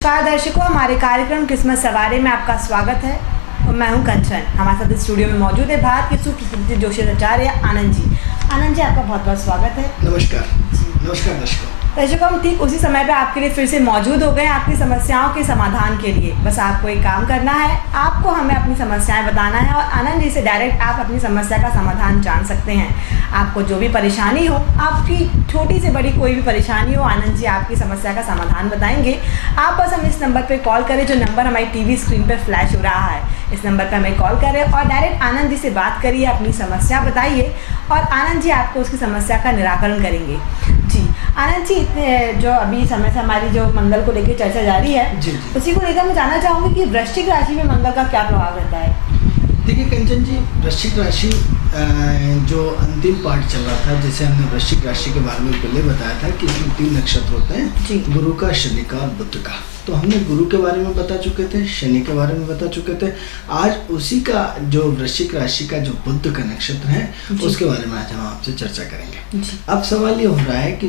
नमस्कार दर्शकों, हमारे कार्यक्रम किस्मत सवारी में आपका स्वागत है और मैं हूं कंचन। हमारे साथ स्टूडियो में मौजूद है भारत के सुप्रसिद्ध जोशी आचार्य आनंद जी। आनंद जी, आपका बहुत बहुत स्वागत है। नमस्कार। नमस्कार दर्शकों। हम ठीक उसी समय पे आपके लिए फिर से मौजूद हो गए आपकी समस्याओं के समाधान के लिए। बस आपको एक काम करना है, आपको हमें अपनी समस्याएं बताना है और आनंद जी से डायरेक्ट आप अपनी समस्या का समाधान जान सकते हैं। आपको जो भी परेशानी हो, आपकी छोटी से बड़ी कोई भी परेशानी हो, आनंद जी आपकी समस्या का समाधान बताएंगे। आप बस हम इस नंबर पर कॉल करें, जो नंबर हमारी टीवी स्क्रीन पर फ्लैश हो रहा है। इस नंबर पर हमें कॉल करें और डायरेक्ट आनंद जी से बात करिए, अपनी समस्या बताइए और आनंद जी आपको उसकी समस्या का निराकरण करेंगे। जी आनंद जी, जो अभी समय से हमारी जो मंगल को लेकर चर्चा जारी है, जी। उसी को लेकर मैं जानना चाहूँगी कि वृश्चिक राशि में मंगल का क्या प्रभाव रहता है। देखिए कंचन जी, वृश्चिक राशि जो अंतिम पार्ट चल रहा था, जैसे हमने वृश्चिक राशि के बारे में पहले बताया था कि इसमें 3 नक्षत्र होते हैं, गुरु का, शनि का और बुध का। तो हमने गुरु के बारे में बता चुके थे, शनि के बारे में बता चुके थे। आज उसी का जो वृश्चिक राशि का जो बुध का नक्षत्र है, उसके बारे में आज हम आपसे चर्चा करेंगे। अब सवाल ये हो रहा है कि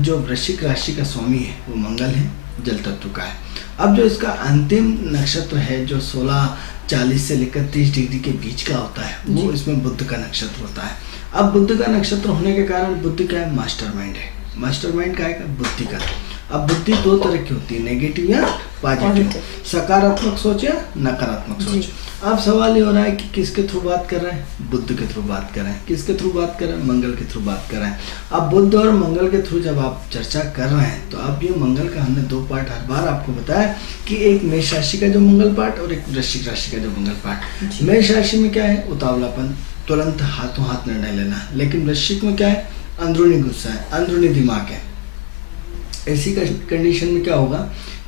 जो वृश्चिक राशि का स्वामी है वो मंगल है, जल तत्व का है। अब जो इसका अंतिम नक्षत्र है, जो 16:40 से लेकर 30 डिग्री के बीच का होता है, वो इसमें बुध का नक्षत्र होता है। अब बुध का नक्षत्र होने के कारण बुध क्या है? मास्टरमाइंड है। मास्टरमाइंड का है बुद्धि का। अब बुद्धि 2 तरह की होती है, नेगेटिव या पॉजिटिव, सकारात्मक सोच या नकारात्मक सोच। अब सवाल ये हो रहा है कि किसके थ्रू बात कर रहे हैं? बुध के थ्रू बात कर रहे हैं। किसके थ्रू बात कर रहे हैं? मंगल के थ्रू बात कर रहे हैं। अब बुध और मंगल के थ्रू जब आप चर्चा कर रहे हैं, तो अब ये मंगल का हमने 2 पार्ट हर बार आपको बताया कि एक मेष राशि का जो मंगल पार्ट और एक वृश्चिक राशि का जो मंगल पार्ट। मेष राशि में क्या है? उतावलापन, तुरंत हाथों हाथ निर्णय लेना। लेकिन वृश्चिक में क्या है? अंदरूनी गुस्सा है, अंदरूनी दिमाग है। ऐसी कंडीशन में क्या होगा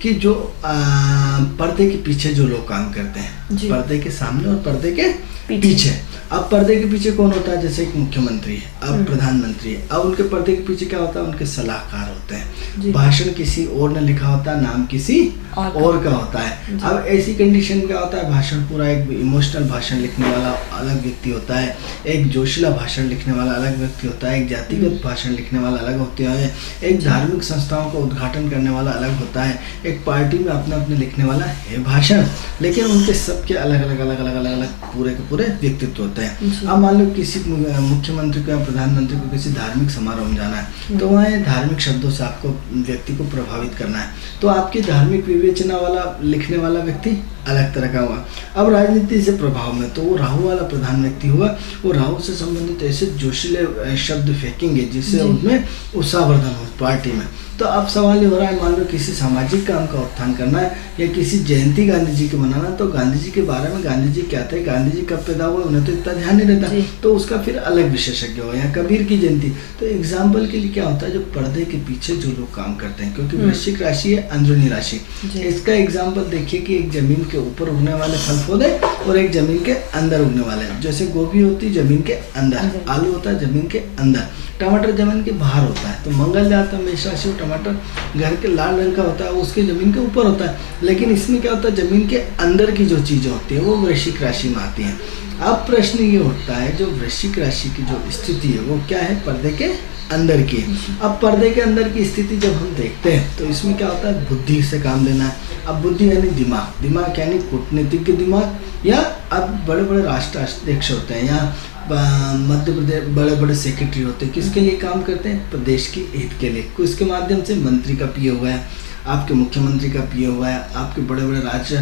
कि जो पर्दे के पीछे जो लोग काम करते हैं, पर्दे के सामने और पर्दे के पीछे। अब पर्दे के पीछे कौन होता है? जैसे एक मुख्यमंत्री है, अब प्रधानमंत्री है। अब उनके पर्दे के पीछे क्या होता है? उनके सलाहकार होते हैं। भाषण किसी और ने लिखा होता है, नाम किसी और का होता है। अब ऐसी कंडीशन में क्या होता है? भाषण पूरा एक इमोशनल भाषण लिखने वाला अलग व्यक्ति होता है, एक जोशीला भाषण लिखने वाला अलग व्यक्ति होता है, एक जातिगत भाषण लिखने वाला अलग होता है, एक धार्मिक संस्थाओं का उद्घाटन करने वाला अलग होता है, एक पार्टी में अपने अपने लिखने वाला है भाषण। लेकिन उनके सबके अलग अलग पूरे के पूरे व्यक्तित्व होते हैं। अब मान लो किसी मुख्यमंत्री को या प्रधानमंत्री को किसी धार्मिक समारोह में जाना है, तो वहाँ धार्मिक शब्दों से आपको व्यक्ति को प्रभावित करना है, तो आपकी धार्मिक विवेचना वाला लिखने वाला व्यक्ति अलग तरह का हुआ। अब राजनीति से प्रभाव में तो वो राहु वाला प्रधान व्यक्ति हुआ, वो राहु से संबंधित ऐसे जोशीले शब्द फेंकेंगे जिससे उनमें उत्साहवर्धन हो पार्टी में। तो अब सवाल ये हो रहा है, मान लो किसी सामाजिक काम का उत्थान करना है या किसी जयंती गांधी जी की मनाना, तो गांधी जी के बारे में गांधी जी क्या थे, गांधी जी कब पैदा हुए, उन्हें तो इतना ध्यान नहीं रहता, तो उसका फिर अलग विशेषज्ञ हो। या कबीर की जयंती। तो एग्जाम्पल के लिए क्या होता है, जो पर्दे के पीछे जो लोग काम करते हैं, क्योंकि वृश्चिक राशि है अंदरूनी राशि। इसका एग्जाम्पल देखिए कि एक जमीन के ऊपर उगने वाले फल पौधे और एक जमीन के अंदर उगने वाले। जैसे गोभी होती है जमीन के अंदर, आलू होता है जमीन के अंदर, टमाटर जमीन के बाहर होता है। तो मंगल जाता है मेष राशि, टमाटर घर के लाल रंग का होता है, उसके जमीन के ऊपर होता है। लेकिन इसमें क्या होता है, जमीन के अंदर की जो चीजें होती है वो वृश्चिक राशि में आती हैं। अब प्रश्न ये उठता है, जो वृश्चिक राशि की जो स्थिति है वो क्या है? पर्दे के अंदर की। अब पर्दे के अंदर की स्थिति जब हम देखते हैं, तो इसमें क्या होता है? बुद्धि से काम लेना है। अब बुद्धि यानी दिमाग, दिमाग यानी कूटनीतिज्ञ दिमाग, या अब बड़े बड़े राष्ट्राध्यक्ष होते हैं या मध्य प्रदेश बड़े बड़े सेक्रेटरी होते हैं, किसके लिए काम करते हैं? प्रदेश की हित के लिए। इसके माध्यम से मंत्री का पीए हुआ है, आपके मुख्यमंत्री का पीए हुआ है, आपके बड़े बड़े राज्य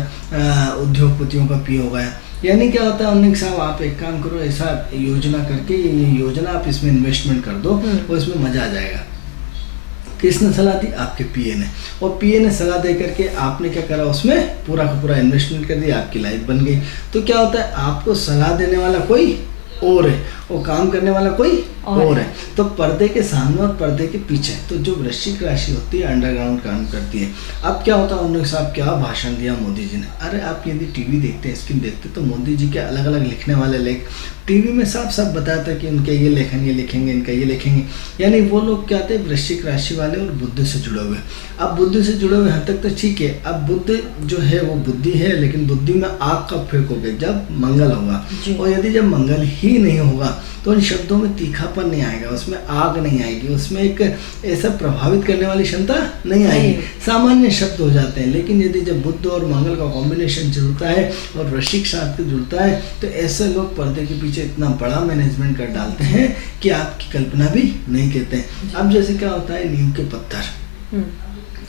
उद्योगपतियों का पीए हुआ है। यानी क्या होता है, उन्होंने साहब आप एक काम करो, ऐसा योजना करके ये योजना आप इसमें इन्वेस्टमेंट कर दो और इसमें मजा आ जाएगा। किसने सलाह दी? आपके पीए ने। और पीए ने सलाह दे करके आपने क्या करा, उसमें पूरा का पूरा इन्वेस्टमेंट कर दिया, आपकी लाइफ बन गई। तो क्या होता है, आपको सलाह देने वाला कोई और है और काम करने वाला कोई और है। तो पर्दे के सामने और पर्दे के पीछे, तो जो वृश्चिक राशि होती है अंडरग्राउंड काम करती है। अब क्या होता है, उन्होंने साहब क्या भाषण दिया मोदी जी ने। अरे आप यदि टीवी देखते हैं, स्क्रीन देखते, तो मोदी जी के अलग अलग लिखने वाले लेख टीवी में साफ साफ बताता है कि उनके ये लेखन ये लिखेंगे, इनका ये लिखेंगे। यानी वो लोग क्या थे, वृश्चिक राशि वाले और बुद्धि से जुड़े हुए। अब बुद्धि से जुड़े हुए हद तक तो ठीक है। अब बुद्धि जो है वो बुद्धि है, लेकिन बुद्धि में आग कब फेंकोगे? जब मंगल होगा। और यदि जब मंगल ही नहीं होगा तो इन शब्दों में तीखा चिड़चिड़ापन नहीं आएगा, उसमें आग नहीं आएगी, उसमें एक ऐसा प्रभावित करने वाली क्षमता नहीं आएगी, सामान्य शब्द हो जाते हैं। लेकिन यदि जब बुध और मंगल का कॉम्बिनेशन जुड़ता है और वृश्चिक साथ जुड़ता है तो ऐसे लोग पर्दे के पीछे इतना बड़ा मैनेजमेंट कर डालते हैं कि आपकी कल्पना भी नहीं कहते हैं। अब जैसे क्या होता है, नींव के पत्थर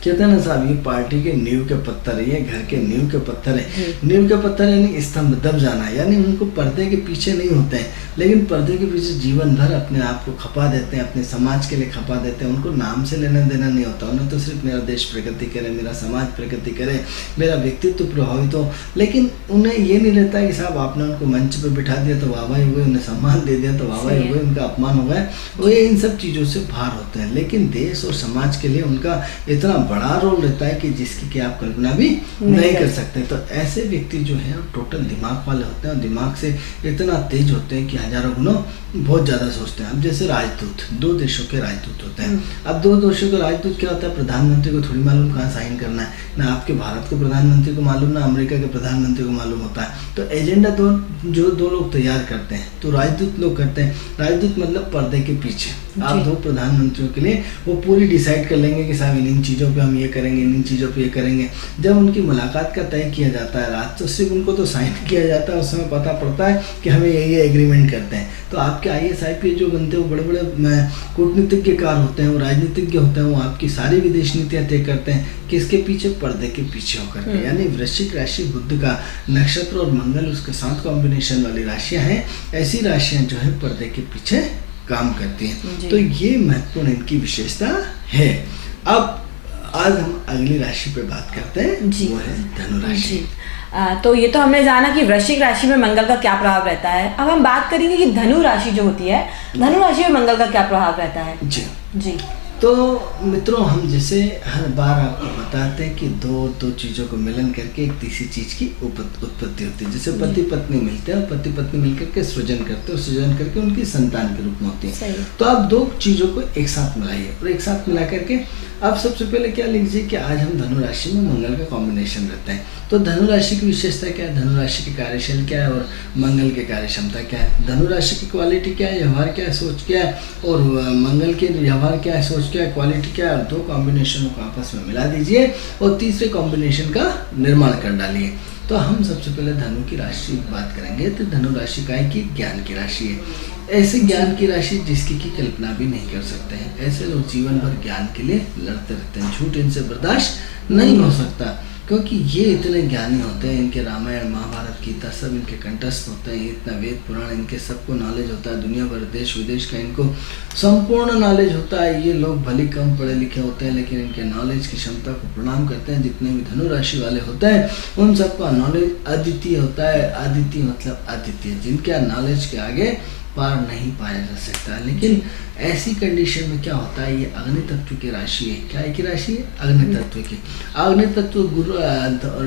कहते हैं ना साहब, ये पार्टी के नींव के पत्थर है, ये घर के नींव के पत्थर है। नींव के पत्थर यानी स्तंभ दब जाना, यानी उनको पर्दे के पीछे नहीं होते हैं, लेकिन पर्दे के पीछे जीवन भर अपने आप को खपा देते हैं, अपने समाज के लिए खपा देते हैं। उनको नाम से लेना देना नहीं होता, उन्हें तो सिर्फ मेरा देश प्रगति करे, मेरा समाज प्रगति करे, मेरा व्यक्तित्व प्रभावित हो। लेकिन उन्हें ये नहीं रहता है कि साहब आपने उनको मंच पर बिठा दिया तो वाहवाही हो गई, उन्हें सम्मान दे दिया तो वाहवाही हो गई, उनका अपमान हो गया। वो इन सब चीज़ों से बाहर होते हैं। लेकिन देश और समाज के लिए उनका इतना बड़ा रोल रहता है कि जिसकी कि आप कल्पना भी नहीं कर सकते। तो ऐसे व्यक्ति जो है टोटल दिमाग वाले होते हैं और दिमाग से इतना तेज होते हैं कि हजारों गुणों बहुत ज़्यादा सोचते हैं। अब जैसे राजदूत, 2 देशों के राजदूत होते हैं। अब 2 देशों के राजदूत क्या होता है, प्रधानमंत्री को थोड़ी मालूम कहाँ साइन करना है, ना आपके भारत के प्रधानमंत्री को मालूम, ना अमेरिका के प्रधानमंत्री को मालूम होता है। तो एजेंडा जो 2 लोग तैयार करते हैं तो राजदूत लोग करते हैं। राजदूत मतलब पर्दे के पीछे आप 2 प्रधानमंत्रियों के लिए वो पूरी डिसाइड कर लेंगे कि साहब इन चीज़ों पे हम ये करेंगे, इन चीज़ों पे ये करेंगे। जब उनकी मुलाकात का तय किया जाता है रात, तो सिर्फ उनको तो साइन किया जाता है, उस समय पता पड़ता है कि हमें ये एग्रीमेंट करते हैं। तो आपके IAS IPS जो बनते हैं वो बड़े बड़े कूटनीतिज्ञकार होते हैं, वो राजनीतिज्ञ होते हैं, वो आपकी सारी विदेश नीतियाँ तय करते हैं। किसके पीछे, पर्दे के पीछे होकर के। यानी वृश्चिक राशि बुध का नक्षत्र और मंगल उसके साथ कॉम्बिनेशन वाली राशियाँ हैं। ऐसी राशियाँ जो है पर्दे के पीछे काम करती हैं। तो ये महत्वपूर्ण इनकी विशेषता है। अब आज हम अगली राशि पे बात करते हैं, वो है धनु राशि। तो ये तो हमने जाना कि वृश्चिक राशि में मंगल का क्या प्रभाव रहता है। अब हम बात करेंगे कि धनु राशि जो होती है, धनु राशि में मंगल का क्या प्रभाव रहता है। जी तो मित्रों, हम जैसे हर बार आपको बताते हैं कि दो चीज़ों को मिलन करके एक तीसरी चीज़ की उत्पत्ति होती है। जैसे पति पत्नी मिलते हैं और पति पत्नी मिलकर के सृजन करते हैं और सृजन करके उनकी संतान के रूप में होती है। तो आप 2 चीज़ों को एक साथ मिलाइए और एक साथ मिला करके आप सबसे पहले क्या लीजिए कि आज हम धनु राशि में मंगल का कॉम्बिनेशन रहता है। तो धनु राशि की विशेषता क्या है, धनु राशि की कार्यशैली क्या है और मंगल की कार्यक्षमता क्या है, धनु राशि की क्वालिटी क्या है, व्यवहार क्या है, सोच क्या है, और मंगल के व्यवहार क्या है, सोच क्या है, क्वालिटी क्या है, और 2 कॉम्बिनेशनों को आपस में मिला दीजिए और तीसरे कॉम्बिनेशन का निर्माण कर डालिए। तो हम सबसे पहले धनु की राशि की बात करेंगे। तो धनु राशि का की ज्ञान की राशि है। ऐसे ज्ञान की राशि जिसकी की कल्पना भी नहीं कर सकते हैं। ऐसे लोग जीवन भर ज्ञान के लिए लड़ते रहते हैं। झूठ इनसे बर्दाश्त नहीं हो सकता, क्योंकि ये इतने ज्ञानी होते हैं। इनके रामायण महाभारत गीता सब इनके कंठस्थ होते हैं। इतना वेद पुराण इनके सबको नॉलेज होता है। दुनिया भर देश विदेश का इनको संपूर्ण नॉलेज होता है। ये लोग भले कम पढ़े लिखे होते हैं, लेकिन इनके नॉलेज की क्षमता को प्रणाम करते हैं। जितने भी धनु राशि वाले होते हैं उन सबका नॉलेज अद्वितीय होता है। अद्वितीय मतलब अद्वितीय, जिनके नॉलेज के आगे पार नहीं पाया जा सकता। लेकिन ऐसी कंडीशन में क्या होता है, ये अग्नि तत्व की राशि है। क्या की राशि है, अग्नि तत्व की। अग्नि तत्व गुरु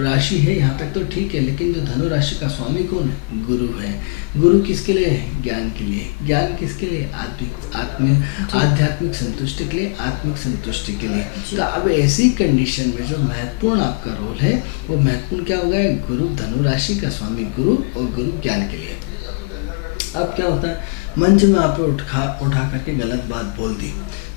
राशि है, यहाँ तक तो ठीक है। लेकिन जो धनु राशि का स्वामी कौन है, गुरु है। गुरु किसके लिए है, ज्ञान के लिए। ज्ञान किसके लिए, आध्यात्मिक संतुष्टि के लिए, आत्मिक संतुष्टि के लिए। तो अब ऐसी कंडीशन में जो महत्वपूर्ण आपका रोल है वो महत्वपूर्ण क्या होगा, गुरु धनु राशि का स्वामी गुरु और गुरु ज्ञान के लिए। अब क्या होता है, मंच में आपने उठा करके गलत बात बोल दी।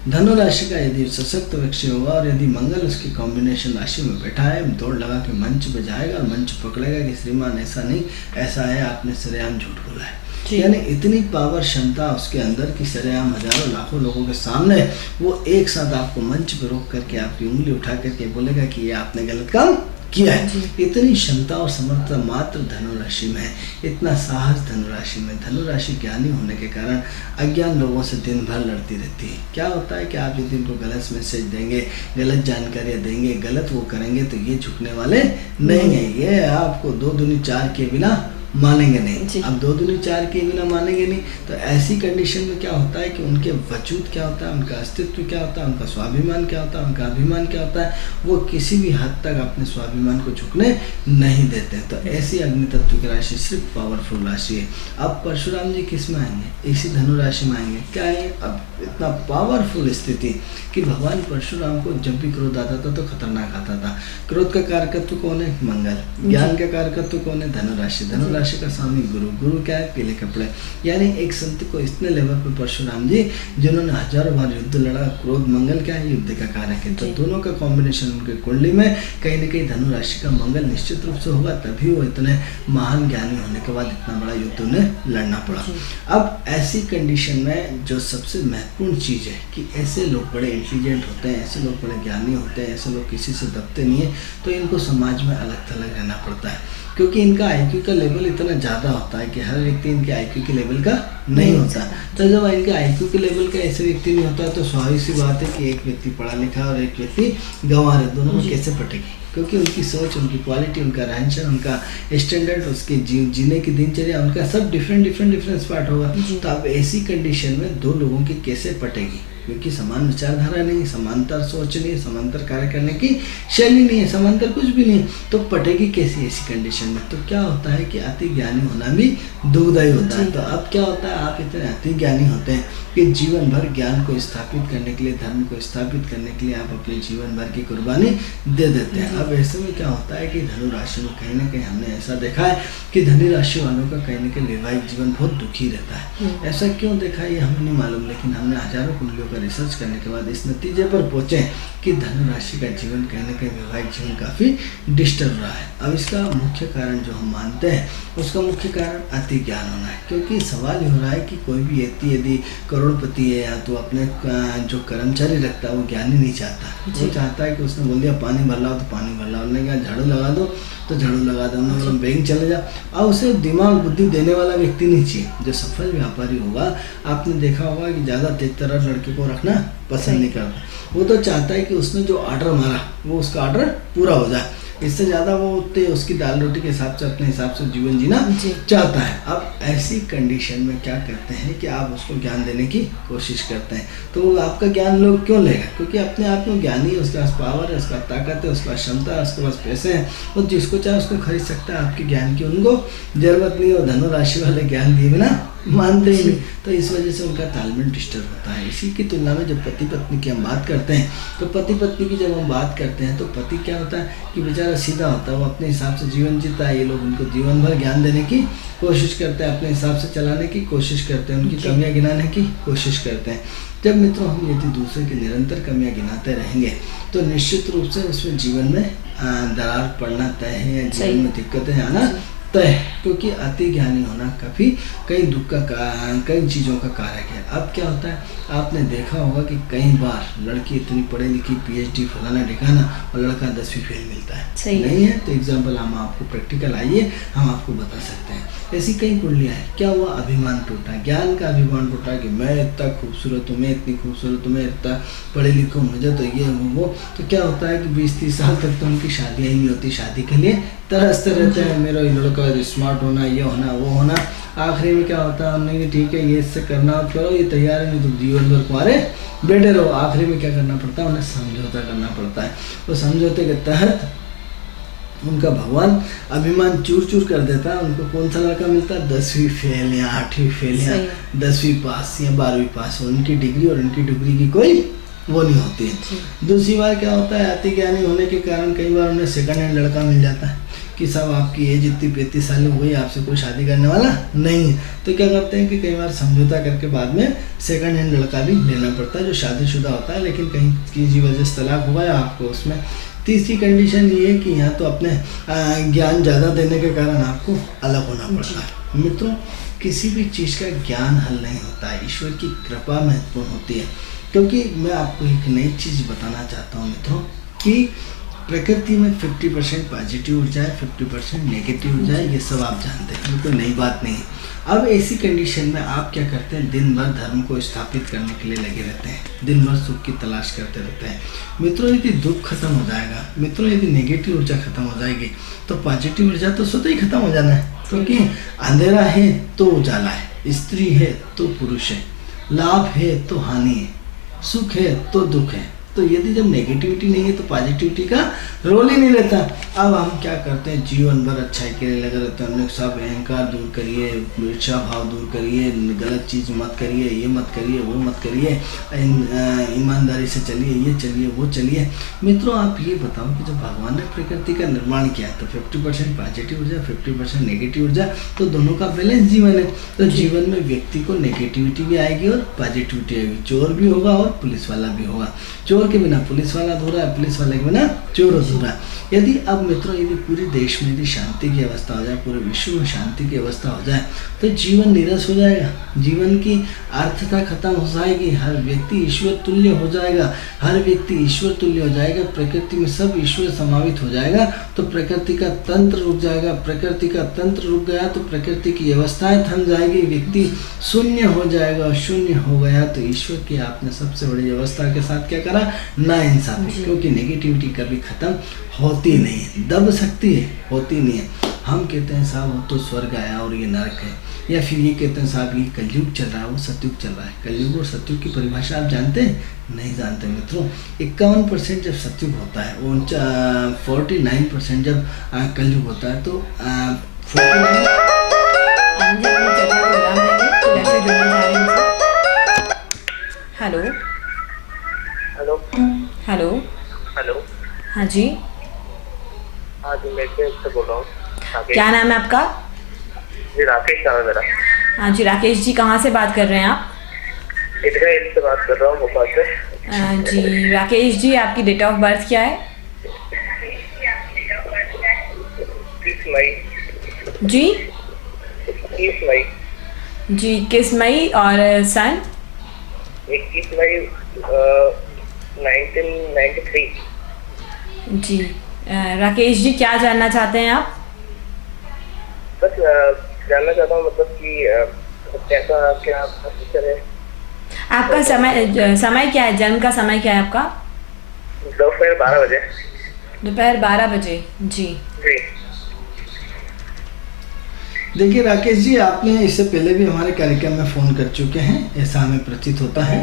धनु राशि का यदि सशक्त व्यक्ति होगा और यदि मंगल उसकी कॉम्बिनेशन राशि में बैठा है, दौड़ लगा के मंच पे जाएगा और मंच पकड़ेगा कि श्रीमान ऐसा नहीं ऐसा है, आपने सरेआम झूठ बोला है। यानी इतनी पावर क्षमता उसके अंदर की सरेआम हजारों लाखों लोगों के सामने वो एक साथ आपको मंच पे रोक करके आपकी उंगली उठा करके बोलेगा कि ये आपने गलत काम किया है। इतनी क्षमता और समर्थता मात्र धनु राशि में है। इतना साहस धनु राशि में। धनु राशि ज्ञानी होने के कारण अज्ञान लोगों से दिन भर लड़ती रहती है। क्या होता है कि आप यदि इनको गलत मैसेज देंगे, गलत जानकारियाँ देंगे, गलत वो करेंगे तो ये झुकने वाले नहीं है। ये आपको 2 दूनी 4 के बिना मानेंगे नहीं। अब 2 दूनी 4 के बिना मानेंगे नहीं। तो ऐसी कंडीशन में क्या होता है कि उनके वजूद क्या होता है, उनका अस्तित्व क्या होता है, उनका स्वाभिमान क्या होता है, उनका अभिमान क्या होता है, वो किसी भी हद तक अपने स्वाभिमान को झुकने नहीं देते। तो ऐसी अग्नि तत्व की राशि सिर्फ पावरफुल राशि है। अब परशुराम जी किस में आएंगे, इसी धनु राशि में आएंगे। क्या है, अब इतना पावरफुल स्थिति कि भगवान परशुराम को जब भी क्रोध आता था तो खतरनाक आता था। क्रोध का कारकत्व कौन है, मंगल। ज्ञान का कारकत्व कौन है, धनु राशि। धनु राशि का स्वामी गुरु, गुरु क्या है? पीले कपड़े। यानी एक संत को इतने लेवल पर परशुराम जी जिन्होंने हजारों बार युद्ध लड़ा, क्रोध मंगल क्या है? युद्ध का कारक है। तो दोनों का कॉम्बिनेशन उनके कुंडली में कहीं न कहीं धनु राशि का मंगल निश्चित रूप से होगा, तभी वो इतने महान ज्ञानी होने के बाद इतना बड़ा युद्ध उन्हें लड़ना पड़ा। अब ऐसी कंडीशन में जो सबसे महत्वपूर्ण चीज़ है कि ऐसे लोग बड़े इंटेलिजेंट होते हैं, ऐसे लोग बड़े ज्ञानी होते हैं, ऐसे लोग किसी से दबते नहीं है, तो इनको समाज में अलग थलग रहना पड़ता है, क्योंकि इनका आईक्यू का लेवल इतना ज़्यादा होता है कि हर व्यक्ति इनके आईक्यू के लेवल का नहीं होता। तो जब इनके आईक्यू के लेवल का ऐसे व्यक्ति नहीं होता, तो स्वाभाविक सी बात है कि एक व्यक्ति पढ़ा लिखा और एक व्यक्ति गंवार है, दोनों में कैसे पटेगी? क्योंकि उनकी सोच, उनकी क्वालिटी, उनका रहन सहन, उनका स्टैंडर्ड, उसके जीने की दिनचर्या, उनका सब डिफरेंट पार्ट होगा। तो अब ऐसी कंडीशन में दो लोगों की कैसे पटेगी? क्योंकि समान विचारधारा नहीं, समांतर सोच नहीं, समांतर कार्य करने की शैली नहीं है, समांतर कुछ भी नहीं, तो पटेगी कैसी ऐसी कंडीशन में? तो क्या होता है कि अति ज्ञानी होना भी दुखदायी होता है। तो अब क्या होता है, आप इतने अति ज्ञानी होते हैं कि जीवन भर ज्ञान को स्थापित करने के लिए, धर्म को स्थापित करने के लिए आप अपने जीवन भर की कुर्बानी दे देते हैं। अब ऐसे में क्या होता है कि धनु राशि में कहीं ना कहीं हमने ऐसा देखा है कि धनु राशि वालों का कहीं ना कहीं वैवाहिक जीवन बहुत दुखी रहता है। ऐसा क्यों देखा है ये हमें नहीं मालूम, लेकिन हमने हजारों कुंडलियों का रिसर्च करने के बाद इस नतीजे पर पहुंचे कि धनु राशि का जीवन कहीं ना कहीं वैवाहिक जीवन काफ़ी डिस्टर्ब रहा है। अब इसका मुख्य कारण जो हम मानते हैं, उसका मुख्य कारण अति ज्ञान होना है। क्योंकि सवाल ये हो रहा है कि कोई भी व्यक्ति यदि करोड़पति है या तो अपने जो कर्मचारी रखता है वो ज्ञानी नहीं चाहता, वो चाहता है कि उसने बोल दिया पानी भर लाओ तो पानी भर लाओ, उन्होंने कहा झाड़ू लगा दो तो झाड़ू लगा दो, उन्होंने बोला बैंक चले जाओ। और उसे दिमाग बुद्धि देने वाला व्यक्ति नहीं चाहिए। जो सफल व्यापारी होगा, आपने देखा होगा कि ज़्यादा तेज तरह लड़के को रखना पसंद नहीं करता, वो तो चाहता है कि उसने जो ऑर्डर मारा वो उसका ऑर्डर पूरा हो जाए। इससे ज़्यादा वो उतने उसकी दाल रोटी के हिसाब से, अपने हिसाब से जीवन जीना चाहता है। अब ऐसी कंडीशन में क्या करते हैं कि आप उसको ज्ञान देने की कोशिश करते हैं, तो वो आपका ज्ञान लोग क्यों लेगा? क्योंकि अपने आप में ज्ञानी है, उसके पास पावर है, उसके पास ताकत है, उसके पास क्षमता है, उसके पास पैसे हैं, वो जिसको चाहे उसको खरीद सकता है। आपके ज्ञान की उनको जरूरत नहीं, और धनु राशि वाले ज्ञान दिए बिना मानते ही नहीं, तो इस वजह से उनका तालमेल डिस्टर्ब होता है। इसी की तुलना में जब पति पत्नी की हम बात करते हैं, तो पति पत्नी की जब हम बात करते हैं तो पति क्या होता है कि बेचारा सीधा होता है, वो अपने हिसाब से जीवन जीता है। ये लोग उनको जीवन भर ज्ञान देने की कोशिश करते हैं, अपने हिसाब से चलाने की कोशिश करते हैं, उनकी कमियां गिनाने की कोशिश करते हैं। जब मित्रों हम यदि दूसरे की निरंतर कमियां गिनाते रहेंगे तो निश्चित रूप से उसमें जीवन में दरार पड़ना तय है, या जीवन में दिक्कतें आना तय, क्योंकि अति ज्ञानी होना काफ़ी कई दुख का कई चीज़ों का कारक है। अब क्या होता है, आपने देखा होगा कि कई बार लड़की इतनी पढ़ी लिखी PhD फलाना ढिकाना और लड़का 10वीं फेल मिलता है। नहीं है तो एग्जाम्पल हम आपको प्रैक्टिकल आइए हम आपको बता सकते हैं। ऐसी कई कुंडलियाँ हैं। क्या हुआ? अभिमान टूटा, ज्ञान का अभिमान टूटा कि मैं इतना खूबसूरत हूँ, मैं इतनी खूबसूरत हूँ, मैं इतना पढ़े लिखा हूँ, मुझे तो ये वो। तो क्या होता है कि 20-30 साल तक तो उनकी शादियाँ ही नहीं होती, शादी के लिए तरसते रहते हैं, मेरा लड़का स्मार्ट होना, ये होना, वो होना। आखिरी में क्या होता है, हमने कि ठीक है ये इससे करना करो, ये तैयार है, नहीं तो जीवन भर कुंवारे बैठे रहो। आखिरी में क्या करना पड़ता है, उन्हें समझौता करना पड़ता है। वो समझौते के तहत उनका भगवान अभिमान चूर चूर कर देता है। उनको कौन सा लड़का मिलता है? 10वीं फेल या 8वीं फेल या 10वीं पास या 12वीं पास। उनकी डिग्री और उनकी डिग्री की कोई वो नहीं होती है। दूसरी बार क्या होता है, अति ज्ञानी होने के कारण कई बार उन्हें सेकंड हैंड लड़का मिल जाता है कि साहब आपकी एज इतनी 35 साल हो गई, आपसे कोई शादी करने वाला नहीं है। तो क्या करते हैं कि कई बार समझौता करके बाद में सेकंड हैंड लड़का भी लेना पड़ता है जो शादीशुदा होता है, लेकिन कहीं किसी वजह से तलाक हुआ है आपको उसमें। तीसरी कंडीशन ये है कि यहाँ तो अपने ज्ञान ज़्यादा देने के कारण आपको अलग होना पड़ता है। मित्रों, किसी भी चीज़ का ज्ञान हल नहीं होता है, ईश्वर की कृपा महत्वपूर्ण होती है। क्योंकि मैं आपको एक नई चीज़ बताना चाहता हूँ मित्रों कि प्रकृति में 50% पॉजिटिव ऊर्जा है, 50% नेगेटिव ऊर्जा है, ये सब आप जानते हैं, ये कोई नई बात नहीं है। अब ऐसी कंडीशन में आप क्या करते हैं, दिन भर धर्म को स्थापित करने के लिए लगे रहते हैं, दिन भर सुख की तलाश करते रहते हैं। मित्रों, यदि दुख खत्म हो जाएगा, मित्रों यदि नेगेटिव ऊर्जा खत्म हो जाएगी तो पॉजिटिव ऊर्जा तो स्वतः ही खत्म हो जाना है। क्योंकि अंधेरा है तो उजाला है, स्त्री है तो पुरुष है, लाभ है तो हानि है, सुख है तो दुख है। तो यदि जब नेगेटिविटी नहीं है तो पॉजिटिविटी का रोल ही नहीं रहता। अब हम क्या करते हैं, जीवन भर अच्छाई के लिए लगे रहते हैं। हमने सब अहंकार दूर करिए, ईर्ष्या भाव दूर करिए, गलत चीज़ मत करिए, ये मत करिए, वो मत करिए, ईमानदारी से चलिए, ये चलिए, वो चलिए। मित्रों आप ये बताओ कि जब भगवान ने प्रकृति का निर्माण किया तो 50% पॉजिटिव ऊर्जा, 50% नेगेटिव ऊर्जा, तो दोनों का बैलेंस जीवन है। तो जीवन में व्यक्ति को नेगेटिविटी भी आएगी और पॉजिटिविटी आएगी। चोर भी होगा और पुलिस वाला भी होगा। चोर के बिना पुलिस वाला अधूरा है, पुलिस वाले के बिना चोर अधूरा है। यदि अब मित्रों यदि पूरे देश में यदि शांति की अवस्था हो जाए, पूरे विश्व में शांति की अवस्था हो जाए तो जीवन नीरस हो जाएगा, जीवन की अर्थता खत्म हो जाएगी, हर व्यक्ति ईश्वर तुल्य हो जाएगा, हर व्यक्ति ईश्वर तुल्य हो जाएगा, प्रकृति में सब ईश्वर समावित हो जाएगा। तो प्रकृति का तंत्र रुक जाएगा, प्रकृति का तंत्र रुक गया तो प्रकृति की अवस्थाएं थम जाएगी, व्यक्ति शून्य हो जाएगा। शून्य हो गया तो ईश्वर की आपने सबसे बड़ी अवस्था के साथ क्या करा, ना इंसाफी, क्योंकि नेगेटिविटी कभी खत्म होती नहीं है, दब सकती है, होती नहीं है। हम कहते हैं साहब वो तो स्वर्ग आया और ये नरक है, या फिर ये कहते हैं साहब ये कलयुग चल रहा है, वो सतयुग चल रहा है। कलयुग और सतयुग की परिभाषा आप जानते हैं? नहीं जानते मित्रों। 51% जब सतयुग होता है, 49% जब कलयुग होता है, तो 49। हेलो हेलो हेलो हेलो, हाँ जी, हाँ जी, मैं से बोल रहा हूँ। क्या नाम है आपका? जी राकेश नाम है मेरा। हाँ जी राकेश जी, कहाँ से बात कर रहे हैं आप? इधर से बात कर रहा हूँ, भोपाल से। जी राकेश जी, आपकी डेट ऑफ बर्थ क्या है? 30 मई। जी 30 मई जी, किस मई और सन? 21 मई 1993। जी राकेश जी, क्या जानना चाहते हैं आप? बस जानना चाहता हूँ, मतलब कि कैसा क्या फ्यूचर है। आपका समय क्या है, जन्म का समय क्या है आपका? दोपहर 12 बजे। दोपहर 12 बजे। जी जी देखिए राकेश जी, आपने इससे पहले भी हमारे कार्यक्रम में फ़ोन कर चुके हैं, ऐसा हमें प्रतीत होता है,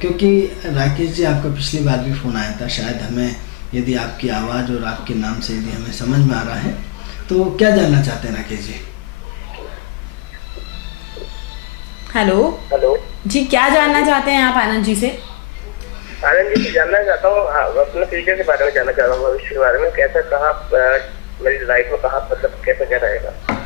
क्योंकि राकेश जी आपका पिछली बार भी फ़ोन आया था। शायद हमें यदि आपकी आवाज़ और आपके नाम से यदि हमें समझ में आ रहा है, तो क्या जानना चाहते हैं राकेश जी? हेलो हेलो जी, क्या जानना चाहते हैं आप आनंद जी से? आनंद जी से जानना चाहता हूँ, अपने फ्यूचर के बारे में जानना चाहता हूँ, भविष्य के बारे में, कैसा कहाँ मेरी लाइफ में कहाँ मतलब कैसा क्या रहेगा।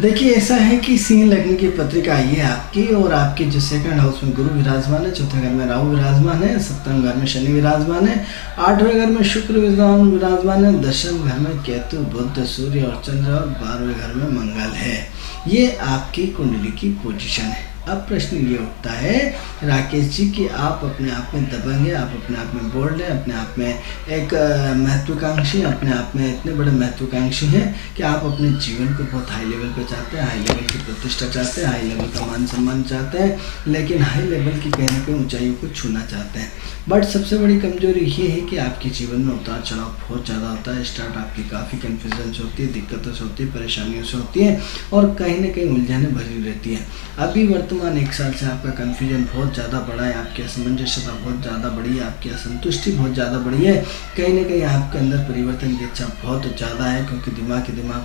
देखिए ऐसा है कि सिंह लग्न की पत्रिका आई है आपकी, और आपके जो सेकंड हाउस में गुरु विराजमान है, चौथे घर में राहु विराजमान है, सप्तम घर में शनि विराजमान है, 8वें घर में शुक्र विराजमान है, 10वें घर में केतु, बुध, सूर्य और चंद्र, और 12वें घर में मंगल है। ये आपकी कुंडली की पोजीशन है। अब प्रश्न ये उठता है राकेश जी कि आप अपने आप में दबंग हैं, आप अपने आप में बोल्ड हैं, अपने आप में एक महत्वाकांक्षी, अपने आप में इतने बड़े महत्वाकांक्षी हैं कि आप अपने जीवन को बहुत हाई लेवल पे चाहते हैं, हाई लेवल की प्रतिष्ठा चाहते हैं, हाई लेवल का मान सम्मान चाहते हैं, लेकिन हाई लेवल की कहीं ना कहीं ऊंचाइयों को छूना चाहते हैं। बट सबसे बड़ी कमजोरी ये है कि आपके जीवन में उतार चढ़ाव बहुत ज़्यादा होता है। स्टार्ट आपकी काफ़ी कन्फ्यूजन से होती है, दिक्कतों से होती है, परेशानियों से होती है, और कहीं ना कहीं उलझने भरी रहती है। अभी वर्तमान 1 साल से आपका कन्फ्यूजन बहुत ज़्यादा बढ़ा है, आपकी असमंजसता बहुत ज़्यादा बढ़ी है, आपकी असंतुष्टि बहुत ज़्यादा बढ़ी है, कहीं ना कहीं आपके अंदर परिवर्तन की इच्छा बहुत ज़्यादा है, क्योंकि दिमाग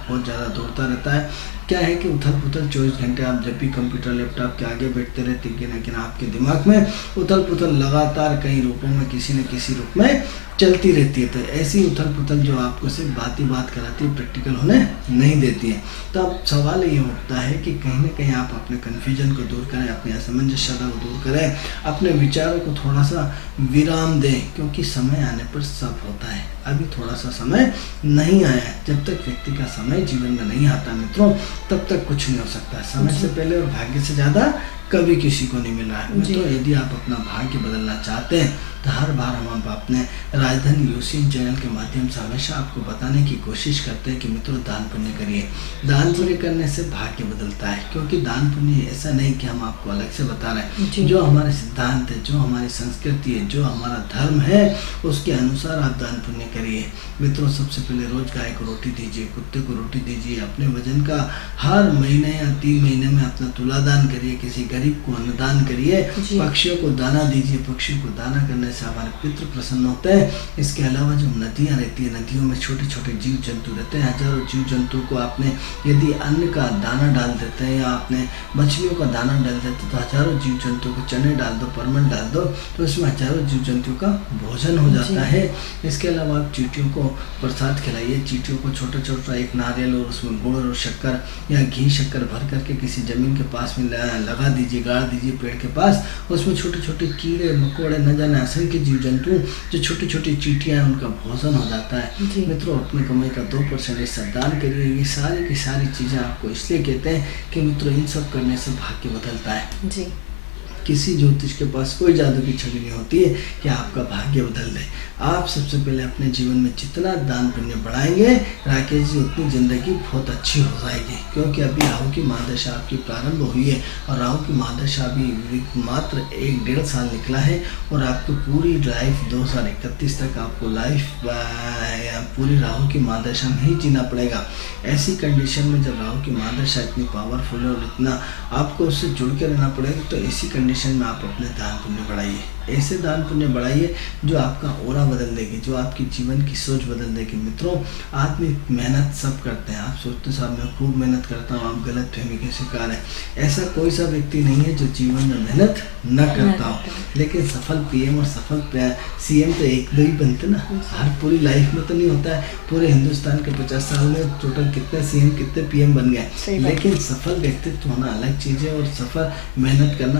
बहुत ज़्यादा दौड़ता रहता है। क्या है कि उथल पुथल 24 घंटे आप जब भी कंप्यूटर लैपटॉप के आगे बैठते रहते हैं, लेकिन आपके दिमाग में उथल पुथल लगातार कई रूपों में किसी न किसी रूप में चलती रहती है। तो ऐसी उथल पुथल जो आपको सिर्फ बात ही बात कराती है, प्रैक्टिकल होने नहीं देती है। तो अब सवाल ये उठता है कि कहीं ना कहीं आप अपने कन्फ्यूजन को दूर करें, अपनी असमंजसता को दूर करें, अपने विचारों को थोड़ा सा विराम दें, क्योंकि समय आने पर सब होता है। अभी थोड़ा सा समय नहीं आया है। जब तक व्यक्ति का समय जीवन में नहीं आता मित्रों, तब तक कुछ नहीं हो सकता। समय से पहले और भाग्य से ज़्यादा कभी किसी को नहीं मिल रहा है। तो यदि आप अपना भाग्य बदलना चाहते हैं तो हर बार हम अपने राजधानी यूसीएन चैनल के माध्यम से हमेशा आपको बताने की कोशिश करते हैं कि मित्रों दान पुण्य करिए। दान पुण्य करने से भाग्य बदलता है, क्योंकि दान पुण्य ऐसा नहीं कि हम आपको अलग से बता रहे हैं। जो हमारे सिद्धांत है, जो हमारी संस्कृति है, जो हमारा धर्म है, उसके अनुसार आप दान पुण्य करिए। मित्रों, सबसे पहले रोज गाय को रोटी दीजिए, कुत्ते को रोटी दीजिए। अपने वजन का हर महीने या 3 महीने में अपना तुलादान करिए, किसी गरीब को अन्नदान करिए, पक्षियों को दाना दीजिए। पक्षियों को दाना करने से हमारे पितृ प्रसन्न होते हैं। इसके अलावा जो नदियाँ रहती है, नदियों में छोटे छोटे जीव जंतु रहते हैं। हजारों जीव जंतु को आपने यदि अन्न का दाना डाल देते हैं या आपने मछलियों का दाना डाल देते हैं, तो हजारों जीव जंतु को चने डाल दो, परमन डाल दो, तो इसमें हजारों जीव जंतु का भोजन हो जाता है। इसके अलावा आप चींटियों को प्रसाद खिलाइए। चींटियों को छोटा छोटा एक नारियल और उसमें गुड़ और शक्कर या घी शक्कर भर करके किसी जमीन के पास में लगा दीजिए, गाड़ दीजिए पेड़ के पास। उसमें छोटे छोटे कीड़े मकोड़े, न जाने असंख्य जीव जंतु जो छोटी छोटी चींटियाँ हैं, उनका भोजन हो जाता है। मित्रों, अपनी कमाई का 2% इससे दान करिए। ये सारी की सारी चीज़ें आपको इसलिए कहते हैं कि मित्रों, इन सब करने से भाग्य बदलता है। जी। किसी ज्योतिष के पास कोई जादू की छड़ी नहीं होती है कि आपका भाग्य बदल दे। आप सबसे पहले अपने जीवन में जितना दान पुण्य बढ़ाएंगे राकेश जी, उतनी ज़िंदगी बहुत अच्छी हो जाएगी। क्योंकि अभी राहु की महादशा आपकी प्रारंभ हुई है और राहु की महादशा अभी मात्र 1-1.5 साल निकला है और आपको पूरी लाइफ 2031 तक आपको लाइफ पूरी राहु की महादशा में ही जीना पड़ेगा। ऐसी कंडीशन में जब राहु की महादशा इतनी पावरफुल है और इतना आपको उससे जुड़ के रहना पड़ेगा, तो ऐसी कंडीशन में आप अपने दान पुण्य बढ़ाइए। ऐसे दान पुण्य बढ़ाइए जो आपका ओरा बदल देगी, जो आपकी जीवन की सोच बदल देगी। मित्रों, आदमी मेहनत सब करते हैं। आप सोचते साहब मैं खूब मेहनत करता हूँ, आप गलत फहमी के शिकार हैं। ऐसा कोई सा व्यक्ति नहीं है जो जीवन में मेहनत न करता हो। लेकिन सफल पीएम और सफल सीएम तो एक दो ही बनते ना, हर पूरी लाइफ में तो नहीं होता है। पूरे हिंदुस्तान के 50 साल में टोटल कितने सीएम कितने पीएम बन गए। लेकिन सफल व्यक्तित्व होना अलग चीज़ है और सफल मेहनत करना